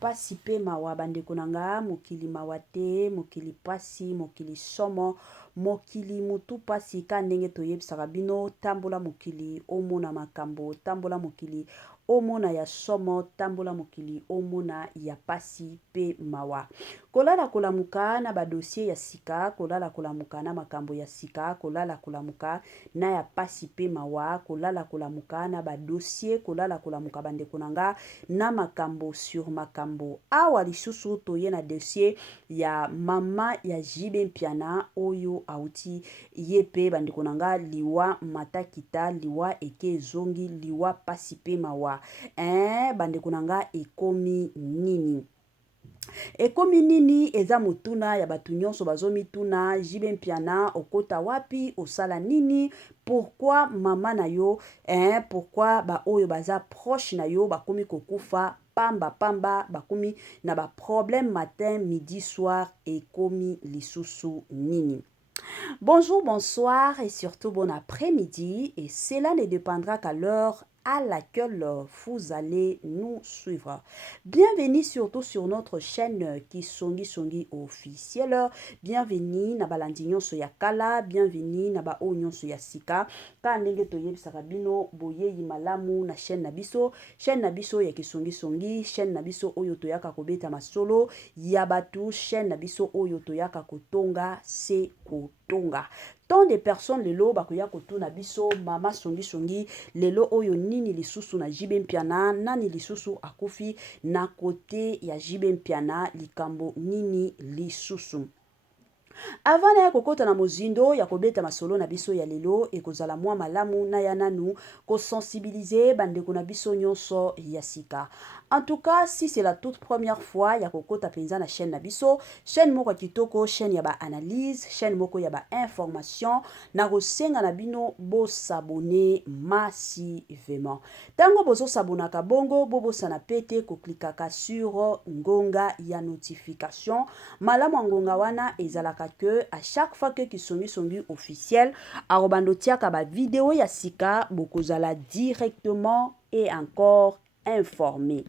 pasi pe mawa bandeko nanga mokili mawate mokili pasi mokili somo mokili mutu pasi ka ndenge toyebisaka bino tambola mokili omona makambo tambola mokili omona ya somo tambola mokili omona ya pasi pe mawa kolala kolamuka na badossier ya sika kolala kolamuka na makambo ya sika kolala kolamuka na ya pasi pe mawa kolala kolamuka na badossier kolala kolamuka bandeko nanga na makambo sur makambo awa lisusu toye na dossier ya mama ya Jibe Mpiana oyo auti yepe bandeko nanga liwa matakita liwa eke zongi liwa pasi pe mawa bandeko nanga ekomi nini ekomi nini eza mutuna ya batu nyonso bazomituna Jibe Mpiana okota wapi osala nini pourquoi mama na yo pourquoi ba oyo baza proche na yo bakomi kokufa pamba bakomi na ba problème matin midi soir ekomi lisusu nini. Bonjour, bonsoir et surtout bon après-midi et cela ne dépendra qu'à l'heure à laquelle vous allez nous suivre. Bienvenue surtout sur notre chaîne Kisongi officielle. Bienvenue na balandinyo soya kala, bienvenue na ba onyon soya sika. Ka ndenge toyebisaka bino boye malamu na chaîne nabiso ya Kisongi, chaîne nabiso oyo toyaka kobeta masolo, yabatu chaîne nabiso oyo toyaka kotonga se kotonga. Tant de personnes lelo bakoya kotuna biso mama songi lelo oyo nini lisusu na Jibe Mpiana nani lisusu akufi na kote ya Jibe Mpiana likambo nini lisusu. Avant na kokota na mozindo ya kobeta masolo na biso ya lelo ekozala mwa malamu na ya nanu ko sensibiliser bandeko na biso nyonso ya sika. En tout cas, si c'est la toute première fois ya kokota penza na chaîne nabiso, chaîne moko kitoko, chaîne ya ba analyse, chaîne moko ya ba information, na kosenga na bino bo s'abonner massivement. Tango bozo s'abonaka bongo, bobo sana pete ko klikaka sur ngonga ya notification. Malamu ngonga wana ezalaka que à chaque fois que Kisongi officiel, arobando tiaka ba vidéo ya sika, bokozala directement et encore informé.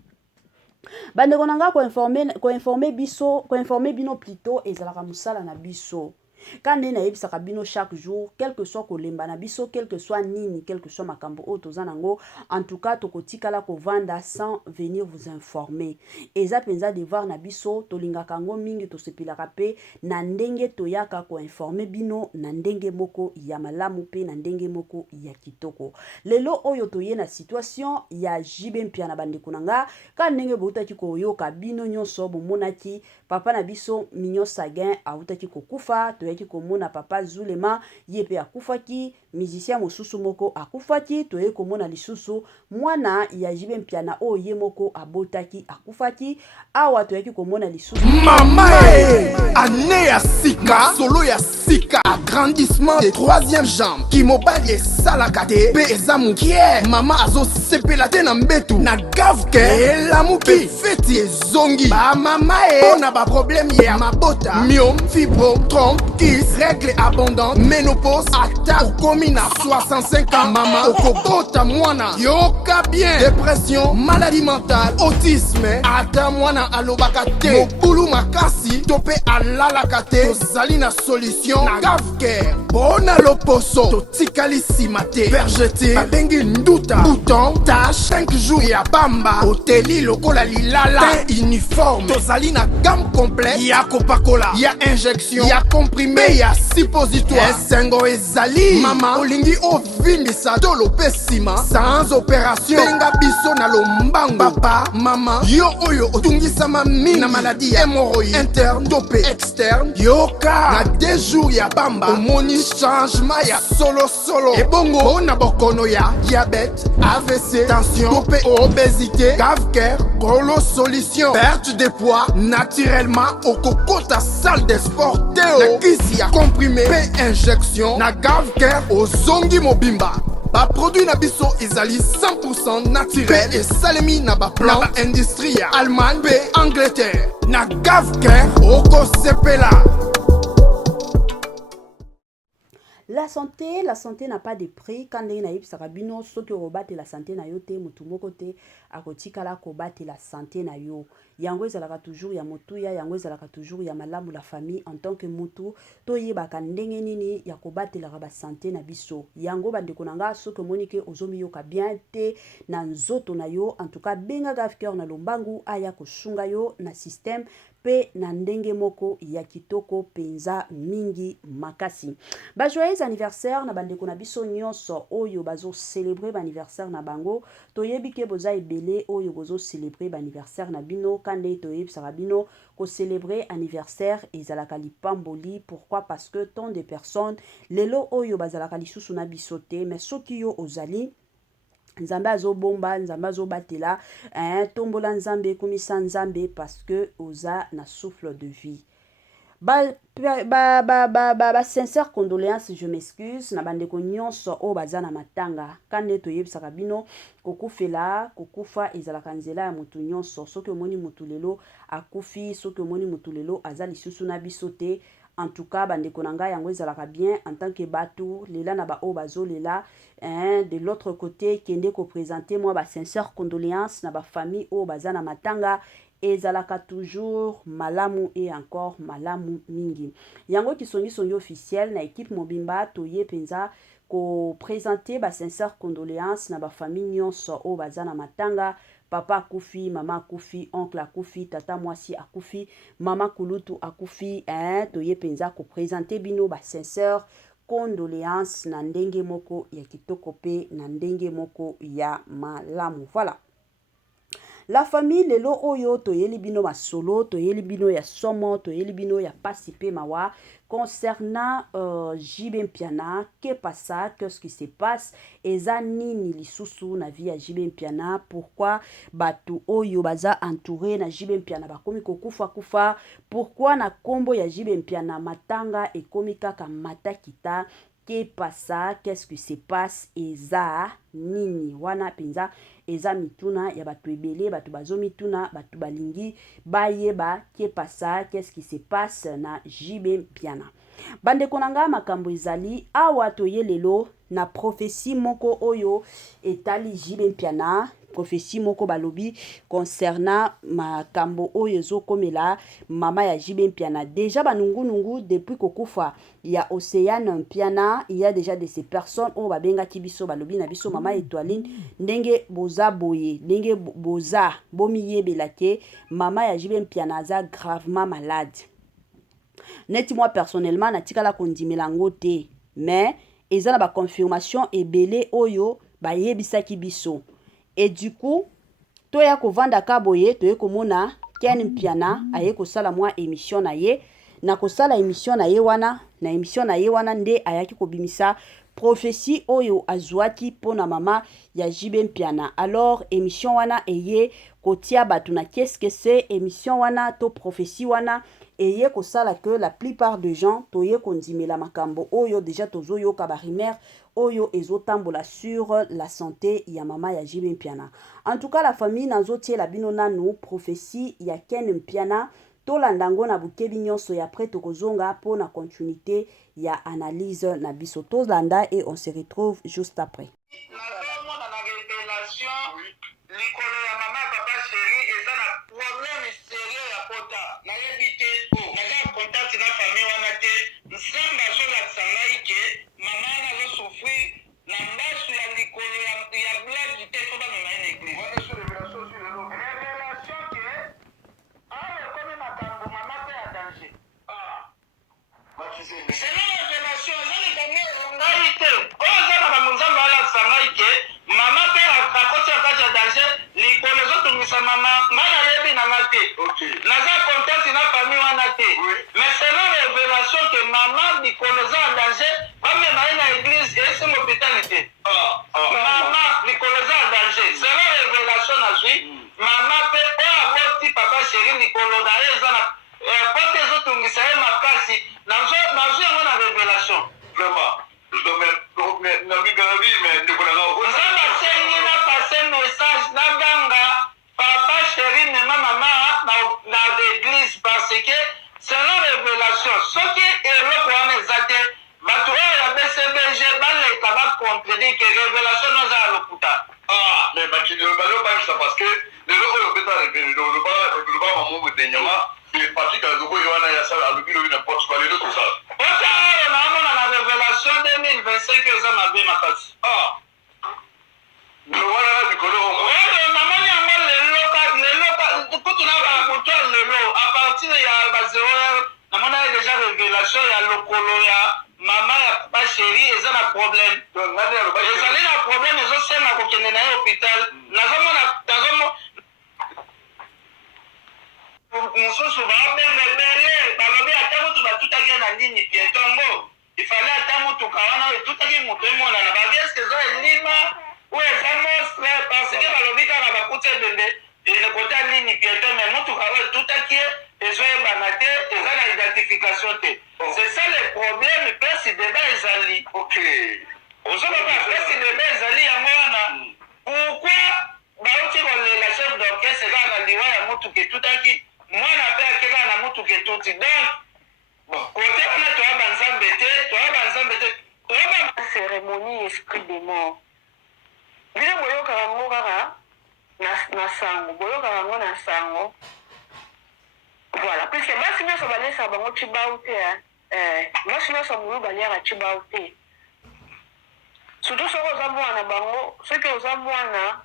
Bandeko nanga ko informer bino plutôt ezalaka musala na biso. Quand on a ebisaka bino chaque jour, quel que soit kolemba na biso, quel que soit nini, quel que soit makambo otozanango, en tout cas tokotikala ko vanda sans venir vous informer. Eza penza devoir na biso tolingaka ngo mingi tosepilaka pe na ndenge toyaka ko informer bino na ndenge moko ya malamu pe na ndenge moko ya kitoko. Lelo oyo toye na situation ya Jibe Mpiana bandeko nanga, ka ndenge boutaki ko yoka bino nyonso bomonaki papa na biso Mignon Sagin autaki ko kufa toyaki komona papa Zulema yepe akufaki musicien mosusu moko akufaki toye komona lisusu mwana ya Jibe Mpiana oye moko abotaki akufaki awa toyaki komona lisusu mama ane ya sika solo ya sika agrandissement des troisième jambe qui mobile salaka te pe ezamukie mama azo sepela te na mbetu na gavke la muki feti ezongi ba mama ona ba problème ya mabota myome fibrome trompe kiss règle abondante ménopause ata okomi na 65 ans mama okobota mwana yoka bien dépression maladie mentale autisme ata mwana alobaka te mobulu makasi tope alalaka te tozali na solution na gavke bona loposo totikali nsima te vergete babengi nduta bouton tache 5 jours ya bamba oteli lokola lilala te uniforme tozali na gamme complète ya kopakola ya injection ya comprimé ya suppositoire esengo ezali mama olingi ovimbisa tolo pe nsima sans opération benga biso na lombango papa mama yo oyo otungisama mingi na maladie ya hémorroïde interne tope externe yoka na 2 jours ya bamba omoni changement ya solo ebongo na bokono ya diabète AVC tension tope obésité gavker kolo solution perte de poids naturellement okokota salle de sport teo kisi ya comprimé pe injection na gavker ozongi mobimba ba produit na biso ezali 100% naturel pe esalemi na ba plan na ba industrie ya Allemagne pe Angleterre na gavker okosepela. La santé n'a pas de prix. Quand on a eu sarabino, ce que robate la santé na yo te, mutumoko te, akotikala kobate la santé na yo. Yango ezalaka toujours ya motuya, yango ezalaka toujours ya malamu la famille en tant que mutu, to yebaka ndenge nini ya kobate la ba santé na biso. Yango bandeko nanga ce que monike ozomi yoka bien te na nzoto na yo, en tout cas benga gafker na lombangu aya kosunga yo na système pe na ndenge moko ya kitoko penza mingi makasi. Ba joyeux anniversaire na bandeko na biso nyonso oyo bazo célébrer ba anniversaire na bango, toyebi ke boza ebele oyo bozo célébrer ba anniversaire na bino kande toyebi sarabino ko célébrer anniversaire ezalaka lipamboli. Pourquoi? Parce que tant de personnes lelo oyo bazalaka lisusu na biso te, mais soki yo ozali nzambe azobomba, nzambe azobatela, tombola nzambe komisa nzambe parce que oza na souffle de vie. Sincère condoléance, je m'excuse na bandeko nyonso o baza na matanga kande toyebisaka bino kokufela kokufa ezalaka nzela ya mutu nyonso. Soki omoni mutu lelo akufi, soki omoni mutu lelo aza lisusu na biso te, en tout cas bandeko nanga yango ezalaka bien en tant que batu lela na ba o bazo lela, de l'autre côté kende ko présenter moi ba sincère condoléance na ba famille o baza na matanga ezalaka toujours malamu et encore malamu mingi. Yango kisongi songi officiel na équipe mobimba toye penza ko présenter ba sincère condoléance na ba famille nyonso o baza na matanga. Papa akufi, mama akufi, oncle akufi, tata mwasi akufi, mama kulutu akufi, toye penza ko présenter bino ba sincère condoléance na ndenge moko ya kitoko pe na ndenge moko ya malamu. Voilà. La famille lelo oyo toyeli bino masolo, toyeli bino ya somo, toyeli bino ya pasipe mawa concernant JB Mpiana, que passa, qu'est-ce qui se passe, eza nini lisusu na vie ya JB Mpiana, pourquoi batu oyo baza entouré na JB Mpiana bakomi kokufa kufa, pourquoi na kombo ya JB Mpiana matanga ekomi kaka matakita, que passa, qu'est-ce qui se passe, eza nini wana penza eza mituna ya batu ebele, batu bazo mituna, batu balingi bayeba que passa, qu'est-ce qui se passe na JB Mpiana. Bandeko nanga makambo ezali awa toye lelo na prophétie moko oyo etali JB Mpiana, prophétie moko balobi concernant makambo oyo ezokomela mama ya JB Mpiana. Déjà banungu depuis kokufa ya Océane Mpiana, il y a déjà de ces personnes oyo babengaki biso balobi na biso mama Étoiline ndenge boza boye, ndenge boza bomiyebela ke mama ya JB Mpiana aza gravement malade. Neti moi personnellement natikala kondimela ngo te, mais eza na ba confirmation ebele oyo bayebisaki biso. Et du coup toya kovanda kaboye toye komona Ken Mpiana aye kosala mwa émission na ye, na kosala émission na ye wana, na émission na ye wana nde ayaki kobimisa prophétie oyo azwaki pona mama ya JB Mpiana. Alors émission wana eye kotia batu na qu'est-ce que c'est émission wana to prophétie wana eye kosala que la plupart des gens toye kondimela makambo oyo déjà tozo yoka ba rumeur oyo ezotambola sur la santé ya mama ya JB Mpiana. En tout cas la famille nazotie la bino nanu prophétie ya Ken Mpiana tolandango na bukebi nyonso ya prêt tokozonga pour na continuité ya analyse na biso tolanda et on se retrouve juste après. contredire que révélation nous a lokuta. Ah, mais bakili ça parce que le logo le beta le ba mamu betenyama et Patrick Azogo Yohana ya sala alubilo na porte par les deux tout ça. Osa na na révélation 2025 eza na be makasi. Ah. Le wala bikolo mo. Namoni yango lelo kutu na ba kutu lelo à partir ya ba 0 heure namoni déjà révélation ya lokolo ya mama ya papa chéri eza na problème. Ezali na problème ezosema kokende na ye hôpital. Nazomona mosusu babembebele balobi ata mutu batutaki na ndini pietongo ifale ata mutuka wana etutaki moto emonana babi eske eza elima ou eza mostre parce que balobi kaka bakuti ebembe ekota ndini pieton mais mutuka oyo etutaki ezoyebana te eza na identification te. C'est ça le problème place débat ezali. Ok. Ozoloba place débat ezali yango wana pourquoi bauti kolela chef d'orchestre kaka na liwa ya mutuka etutaki mwana pe akeka na mutuka etuti donc kote wana toyaba nzambe te toyaba cérémonie esprit des morts bino boyokaka yango kaka na sango boyokaka yango na sango voilà puisque basi nyonso balesaka bango cibau te basi nyonso molu baliaka cibau te surtout soki oza mwana bango soki oza mwana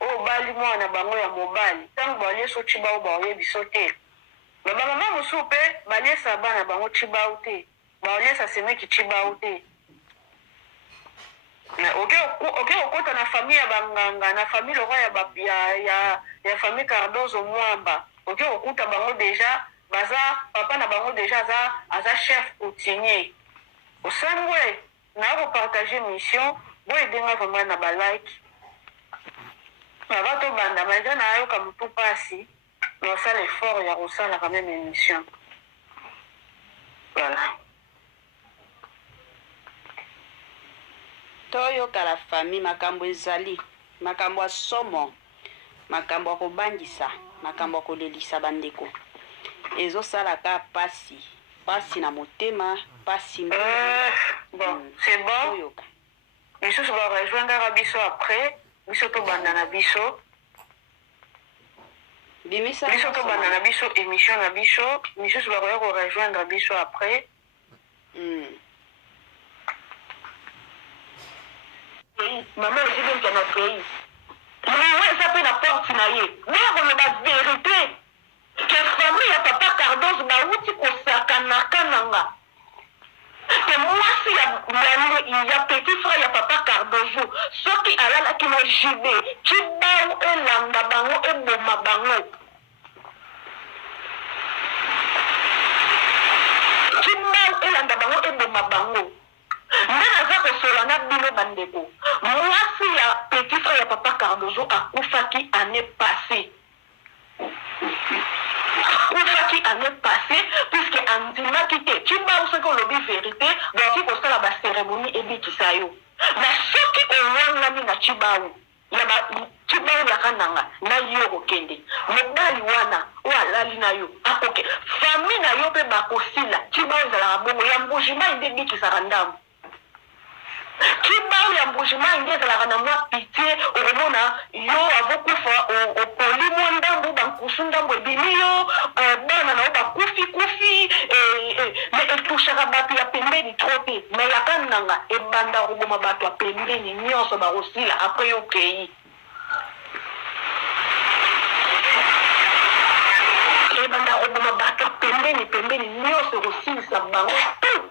oyo obali mwana bango ya mobali ntango baliesa cibau baoyebi so te me bamama mosusu mpe baliesa bana bango cibau te baoliesa semeki cibau te oke okota na famille ya banganga na famille lokwa ya famille Cardozo Mwamba oke okuta bango deja baza papa na bango deja aza chef coutumier osangwe na kopartage mission boyedenga vraiment na balike ava tobanda malgré nayoka motu mpasi mais osala effort ya kosala quand même émission voilà toyoka la famille makambo ezali makambo ya somo makambo ya kobangisa makambo ya kolelisa bandeko ezosalaka pasi na motema pasi bon c'est bon toyoka misusu barejoindaka biso après biso tobanda na biso biso tobanda na biso émission na biso misusu bakoya korejoindre biso après mama ezibenge na pays mawa eza mpe na porte na ye naya koloba vérité ke famille ya papa Cardozo bauti kosakanaka nanga te mwasi ya petit frère ya papa Cardozo soki alalaki na jibe cibau elanda bango eboma bango cibau elanda bango eboma bango nde naza kosola na bino bandeko mwasi ya petit frère ya papa Cardozo akufaki année passée puisque andimaki te cibau soki olobi vérité boki kosala bacérémonie ebikisa yo na soki owangami na cibau cibau yaka nanga na yo kokende mobali wana oyo alali na yo akoke famille na yo mpe bakosila cibau ezalaka bongo ya mbujima nde ebikisaka ndambo cibau ya mbujima nde ezalaka na mwa pitié okomona yo avokufa opoli mwa ndambo bankusu ndambo ebimi yo bana na yo bakufi me etushaka bato ya pembeni tro te me yaka nanga ebanda koboma bato ya pembeni nyonso bakosila apres yo kei ebanda koboma bato ya pembeni nyonso ekosilisa bango tu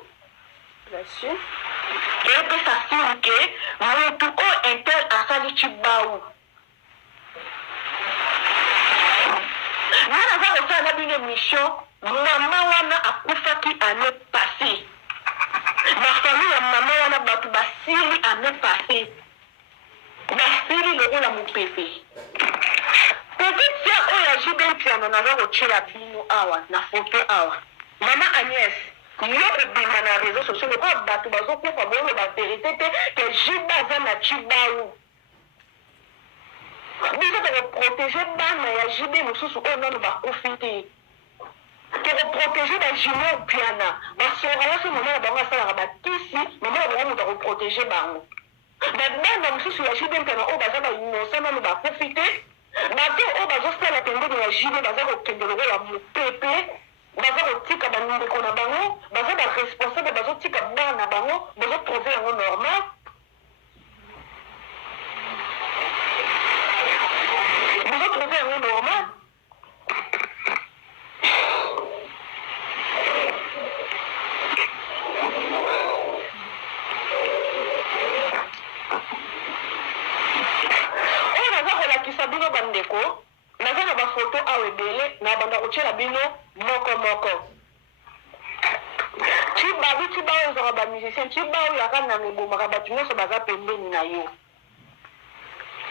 epesa siri ke motu oyo intel asali cibau nga naza kosala na bino émission mama wana akufaki année passée na famille ya mama wana bato basili année passée basili lokola mopepe petite sœur oyo ajibe mpiano naza kotyela bino awa na foto awa mama Agnès yo obima na réseau sociaux lokola bato bazokufa boyo bavérité te ke jibe aza na cibau biso tokoprotege bana ya jibe mosusu oyo nano bakufi te tokoprotege bajumeau piana basora nyonso mama na bango asalaka bakisi mama na bango moto akoprotege bango babana mosusu ya jide mpena oyo baza bainosa nano bakufi te bato oyo bazosala pembeni ya jide baza kokende lokola mopepe baza kotika bandeko na bango baza baresponsable bazotika bana na bango bazotrouve yango normal bazotrouve yango normal oyo naza kolakisa bino bandeko naza na bafoto awa ebele na banda kotiela bino moko cibabi ciba oyo ezaka bamusicien ciba oyo akana na ebomaka bato nyonso baza pembeni na yo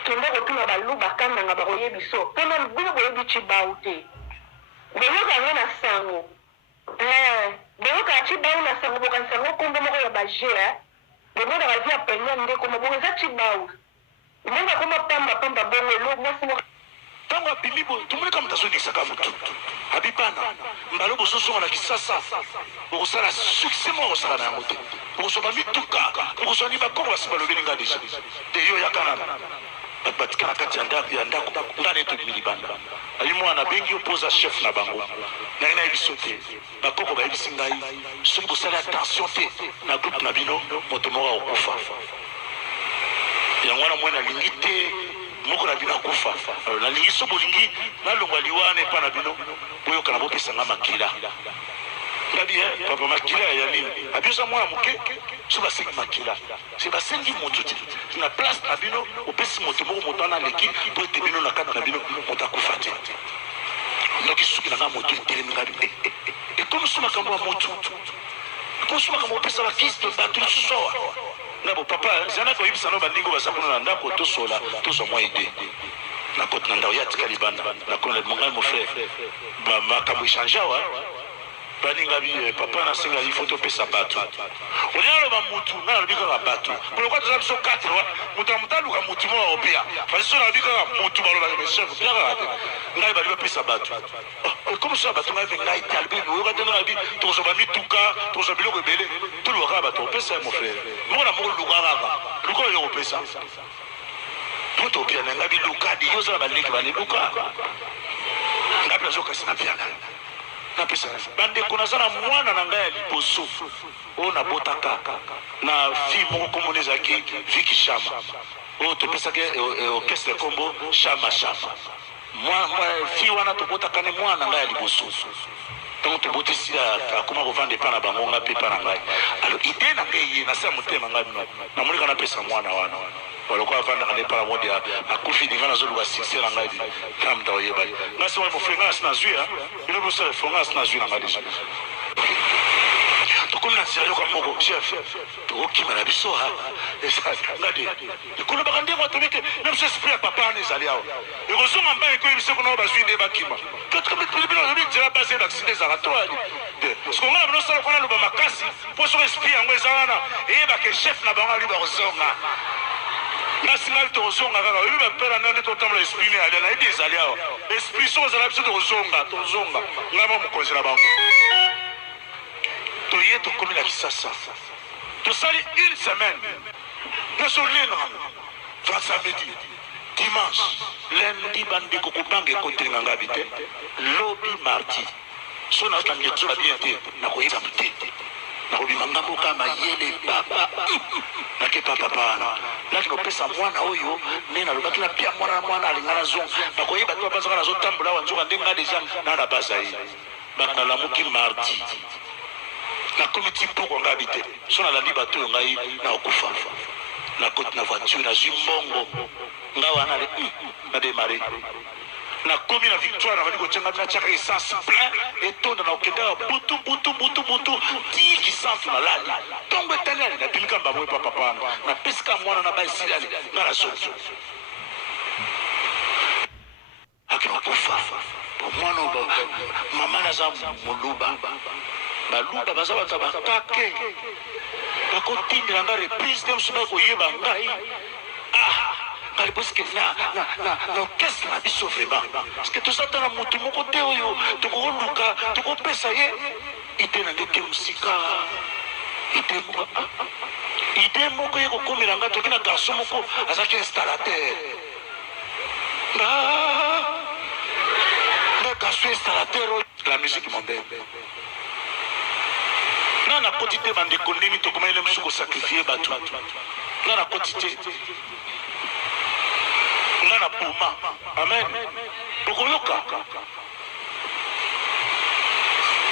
kende kotuna balu bakandanga bakoyebi so mpona bino boyebi cibau te boyoka yango na sango boyoka cibau na sango bokanisa yango kombo moko ya bagea bomonaka vi ya penya ndekoma bongo eza cibau ndenge akoma pamba bongo elo mwasi moko ntango abimi tomoni kama tazondikisaka motu abipana mbala bozozonga na kisasa okosala sukse moko okosala na yango te okoswa bamituka okoswa ni bakoko basi balobeli nga deja te yo yakana bato batika na kati ya ndako nga na etobimi libanda ayi mwana bengi opoza chef na bango ngai nayebi so te bakoko bayebisi ngai soki bosali attention te na groupe na bino moto moko akokufa yango wana moi nalingi te moko na bino akufa nalingi so bolingi nalongwa liwana epa na bino boyokana bopesanga makila ngabi papa makila ya nini abioza mwana moke so basengi makila se basengi moto te na place na bino opesi moto moko moto wana aleki po ete bino na kati na bino moto akufa te ndoki suki na nga moto etelemi ngabi ekomi so makambo ya moto ekomi so makambo opesa bakiste bato lisusu awa ngabo papa zana koyebisa no bandingo baza kuna na ndako tosola tozwa mwa ide na kote na ndao ya tika libanda na kona mongai mo frère makambo échange awa baninga bi papa na singa il faut topesa bato onyalo ba mutu na lobi kaka bato kolokwa toza biso 4 wa mutu amutaluka mutu mo opia fasiso na lobi kaka mutu baloba ke chef bien kaka ngai bali bapesa bato comme ça bato ngai ngai talbi no ka tena bi tozo ba mituka tozo biloko ebele tolo ka bato opesa mon frère mo na mo luka kaka luka yo opesa poto pia na ngai luka di yo za ba leki ba luka ngai pesa ka sina pia napesa bandeko naza na mwana na ngai ya liboso oyo nabotaka na fille moko kombo ezalaki Viki Shama oyo topesaki orchestre kombo Shama fille wana tobotaka ne mwana na ngai ya liboso donc tobotisi akoma kovanda epa na bango nga mpe epa na ngai alors ide na ngai ye nase ya motema ngai namolika napesa mwana wana waloko avandaka na epa na monde akufi dinga nazoluka succès na ngai kana mutu aoyebali nga se wani mofre nga nasi nazwi bino bosala fo nga nasi nazwi na ngai deja tokomi na nzela yoka moko chef tokokima na biso ngade ekolobaka ndenge atomike na biso esprit ya papa wana ezali awa ekozonga mbangi ekoyebisa kuna oyo bazwi nde bakima bino oyobi nzela base yebakside ezalaka to ali siko nga na bino osala kwana loba makasi mpo soko esprit yango eza wana eyebaka chef na bango ali bakozonga nasi ngai tozonga kaka oyebi bapera nde totambola esprit ne alia nayebi ezali awa esprit soko ezala biso tozonga ngai mo mokonzi na bango toye tokomi na kisasa tosali une semaine nyonso lenga samedi dimanche lundi bandeko kobanga ekotelinga ngabi te lobi mardi so natangi ezola bien te nakoyeba te nakobima ngambo ka mayele papa nake papa wana laki nopesa mwana oyo nde nalobaki na pia mwana alinga na zonga bakoyeba te bapasaka nazotambola awa nzoka nde nga deja na baza ye bakalamuki mardi nakomi ti mpoko ngabi te so nalandi bato oyo ngai nakokufa nakoti na voiture nazwi mbongo nga wana na démarre nakomi na victoire nabandi kotyanga natiaka essence plein etonda na okendaka butu tiki santu nalali ntongo etali ali nabimika mbamo epa papa wana napesika mwana na baesili ali nga na soki ake nakufa mwana mama naza moluba baluba baza bato bakake bakotindela nga reprise te mosu bakoyeba ngai ngai poske na orchestre na biso vraiment parceke tozata na motu moko te oyo tokoluka tokopesa ye ite na nde te mosika ite idée moko ye kokomela nga toki na garçon moko azalaki installateur na garçon installateur la musique mondaine nga nakoti te bandeko ndeni tokomaile mosu kosakrifie bato nga nakoti te nga na puma amen okoyoka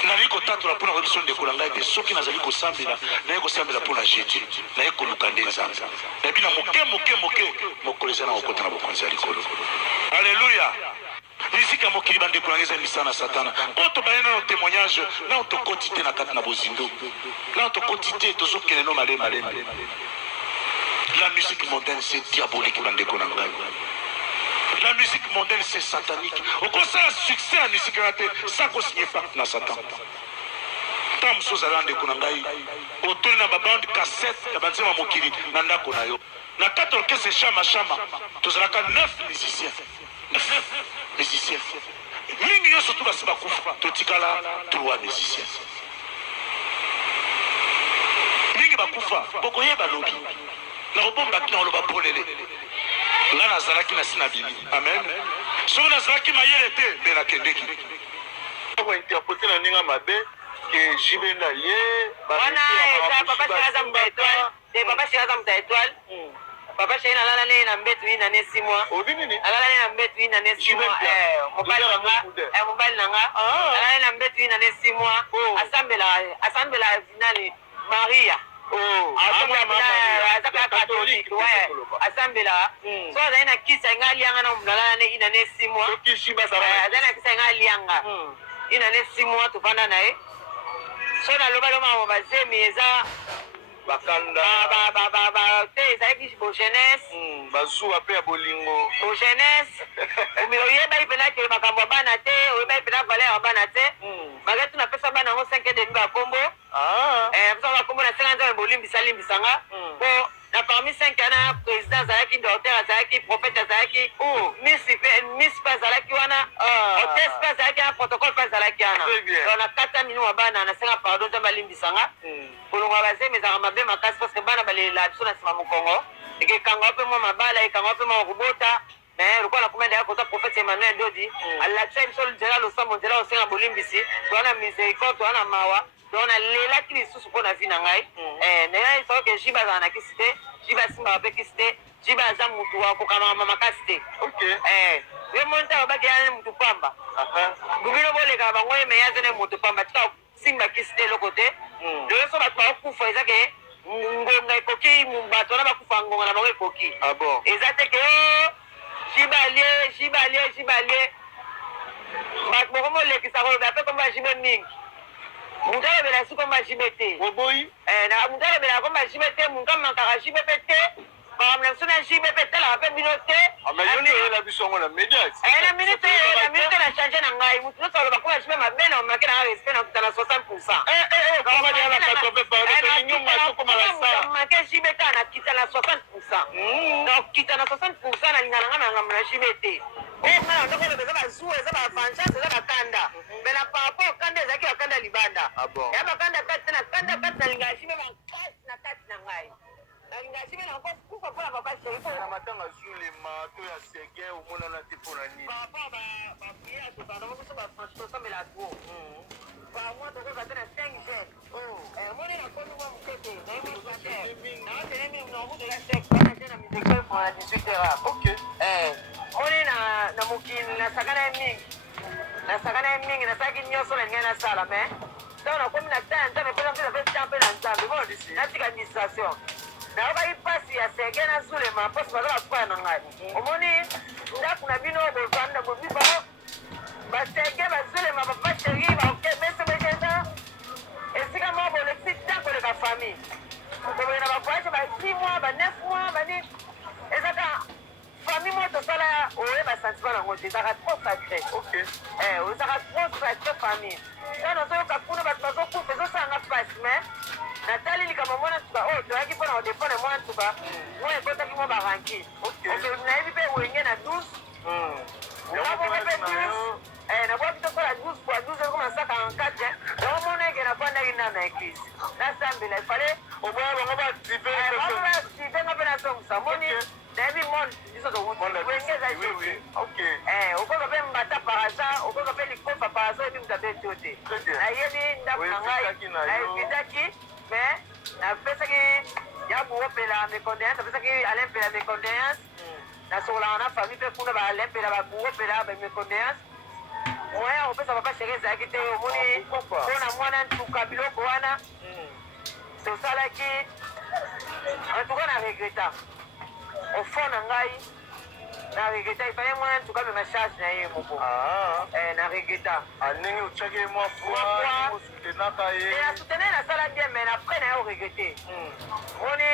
nali kotatola mpona koyebiso ndeko na ngai te soki nazali kosambela naye kosambela mpona jésus naye koluka nde nzambe nayebi na moke mokolo eza na kokota na bokonzi ya likolo alleluya lisika mokili bandeko na ngai eza misala na satana mpo tobaye nano témoignage nano tokoti te na kati na bozindo nano tokoti te tozokende no malembe la musique mondaine c'est diabolique bandeko na ngai. La musique mondaine c'est satanique. Au contraire, succès à musique ça continue pas dans Satan. Tant que vous allez en découvrir, autour de la bande cassette, la bande de mokili, nanda konayo. Na 4 orchestres chama, tous allez 9 musiciens. 9 musiciens. Mingi yo surtout basi bakufa, totikala 3 musiciens. Mingi bakufa, bokoye balobi. Na robomba kina oloba polele. Nga nazalaki na sina bimi. Amen. Soki nazalaki mayele te mbe nakendeki. Interpréter na ndenge mabe ke jibenda ye wana eza papa shiraza muta étoile te papa shiraza muta étoile papa shiraza alala ne na mbetu ina ne 6 mois obi nini alala ne na mbetu ina ne 6 mois mobali nanga alala na mbetu ina ne 6 mois asambela finale Maria azaka catholique ouais asambela so azali na kisa nga alianga na mnalala ne ina ne 6 mois azali na kisa nga alianga ina ne 6 mois tofanda na ye so naloba loma bazemi eza bakanda te ezalaki bo jeunesse bazuwa mpe ya bolingo bo jeunesse oyebai mpena ke makambo ya bana te oyebai mpena valer ya bana te malgré tu napesa bana yango 5 demi bakombo napesa bakombo na 5 nzambe bolimbisalimbisanga po na parmi 5 ana président azalaki docteur azalaki prophète azalaki miss mpe azalaki wana hôtesse mpe azalaki wana protocole mpe azalaki wana donc na 4 minu wa bana nasenga pardon nzambe alimbisanga kolongo bazemi ezalaka mabe makasi parce que bana balela biso na nsima mokongo ekekanga mpe mwa mabala ekanga mpe mwa kobota mais lokola komenda ya kota prophète Emmanuel Dodi alakisa biso nzela losambo nzela osenga bolimbisi towana miséricorde towana mawa tona lelaki lisusu mpo na vi na ngai naya esaka ke jiba azala na kisi te jiba asimbaka mpe kisi te jiba aza mutu wa kokamama makasi te ye moni ntango bakeyane mutu pamba bubino bolekaka bango ye me ya zene mutu pamba tika simba kisi te eloko te loyo so bato bakokufa eza ke ngonga ekoki bato wana bakufa ngonga na bango ekoki eza te ke jibalie bato moko molekisa koloba mpe komba jibe mingi mutu alobela si komba jibe te mutu alobela komba jibe te mutu amakaka jibe mpe te makambo na biso na jibe mpe talaka mpe bino te na biso yango na minute na change na ngai mutu nyonso aloba komba jibe mabe na omake na nga respect nakuta na 60% make jibe te nakita na 60% nakita na 60% na lingana nga na ngambo na jibe te oyo nga na ndoko oloba eza bazuwa eza bavengeance eza bakanda me na parapport okanda ezalaki bakanda libanda ya bakanda kati na kanda kati na lingana jibe makasi na kati na ngai nalinga jibe na kufa mpona papa na matanga zulema to ya sege omonana te mpona nini parapport bapriere tobandamo biso tosambela tuo bamwa tokoza te na 5 jeune moni nakomi mwa mokete naotene mingi naokutola sek bana te na miseke mpona 18h moni na mokili nasakana ye mingi nasalaki nyonso na lingai nasala me ntango nakomi na ta ya nzambe mpena mpe nape ta mpe na nzambe natika administration nayokaki mpasi ya sege na zulema mposi baza bakwaya na ngai omoni ndako na bino bovanda bobibango basege bazulema papa sheri baokebesebekeza esika moko bolekisi ntan koleka famille boboye na bakoyage ba 6 mois ba 9 mois banini ezaka famille moko tosala oyeba sentiment nango te ezaka trop sacré ezaka trop sacré famille ntango nazoyoka kuna bato bazokufa ezosanga mpasi me natali likambo mwana ntuka oyo toyaki mpona kodefone mwana ntuka mwana ekotaki mwa baranki nayebi mpe wenge na 12 nabonga mpe 12 nabwaki tokola 12 fois 12 ekoma 144 naomona eke nafandaki na église nasambela ifale oboya bango baactive baactive nga mpe nazongisa moni nayebi monde biso towenge eza okoka mpe mbata paraza okoka mpe likofa paraza oyebi mutu abeti yo te nayebi ndako na ngai nayevidaki mais napesaki ya buopela mécondoléance napesaki alain pela mécondoléance nasokolaka na famille mpe kuna baalain pela babuopela bamécondoléance moya kopesa papa chéri ezalaki te omoni mpona mwana ntuka biloko wana tosalaki antuka na regreta au fond na ngai na regreta ifale mwana ntuka mema charge na ye moko na regreta ndenge otyaki ye mwa fois osutenaka ye nasutene nasala bien mais après na ye oregrete moni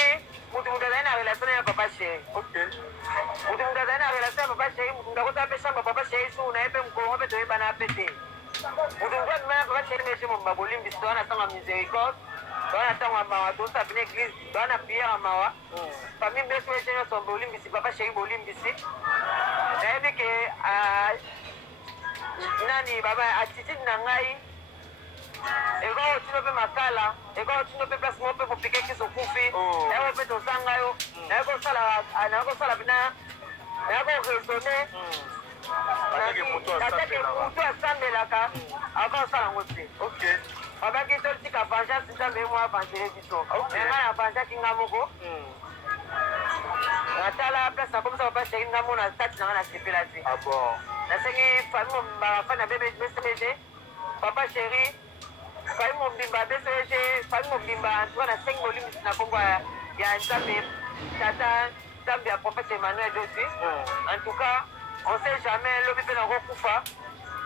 mutu azali na relation na papa chéri mutu azali na relation ya papa chéri mutu akota mpe chambre papa chéri su na ye mpe mokongo mpe toyebana mpe te mutu mwana papa chéri meshe momba bolimbisi towana ntango ya miséricorde towana ntango ya mawa tosapina église towana priere ya mawa famille mbeso ete nyonso bolimbisi papa chéri bolimbisi nayebi ke nani baba attitude na ngai eko otino mpe makala eko otino mpe place mo mpe kopike kiso kufi nayeko mpe tozanga yo nayekosala bina nayekoresone atake mutu asambelaka akosala yango te babaki totika vengeance nzambe ye mwa avangele biso ngai na vengeaki nga moko natala place nakomisa papa sheri nga mona tati nanga nasepela te nasengi famille bafani na bcbg papa sheri famille mobimba bcbg famille mobimba antuka nasengi molimbisi na kongo ya nzambe tata nzambe ya profete emmanuel dosi antuka on sait jamais lobi mpe nakokufa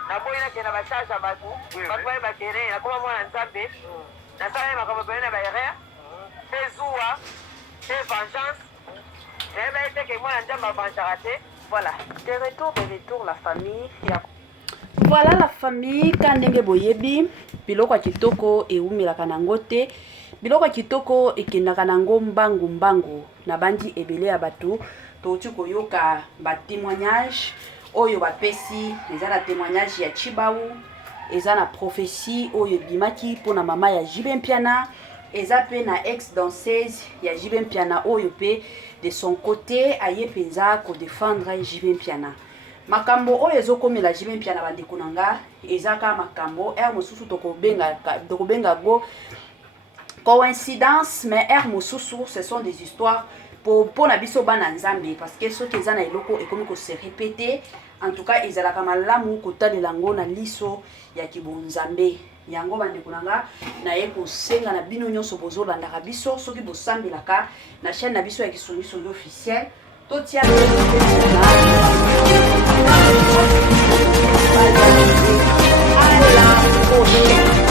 naboyi nakenda bacharge ya bato bato bayebakene nakoma mwana nzambe nasala ye makambo ebele na baerreur mpe zuwa mpe vengeance nayeba eteke mwana nzambe avangeaka te. Voilà, de retour la famille. Voilà la famille, kandenge boyebi, biloko kitoko e umelaka nango te. Biloko kitoko ekendaka nango mbangu na bandi ebele ya bato. Touti koyoka ba témoignage oyo bapesi, eza na témoignage ya Chibau, eza na prophétie oyo bimaki pona mama ya Jibe Mpiana, eza pe na ex danseuse ya Jibe Mpiana oyo pe de son côté aye penza ko défendre Jibe Mpiana. Makambo oyo ezokomela Jibe Mpiana bandeko nanga eza ka makambo mosusu tokobenga go coïncidence, mais mosusu ce sont des histoires pour na biso bana nzambe parce que soki eza na eloko ekomi ko se répéter. En tout cas ezalaka malamu kotalela ngo na liso ya kibonzambe. Yango bandeko nanga na ye kosenga na bino nyonso bozolandaka biso soki bosambelaka na chaîne na biso ya Kisongiso officiel totia à la prochaine.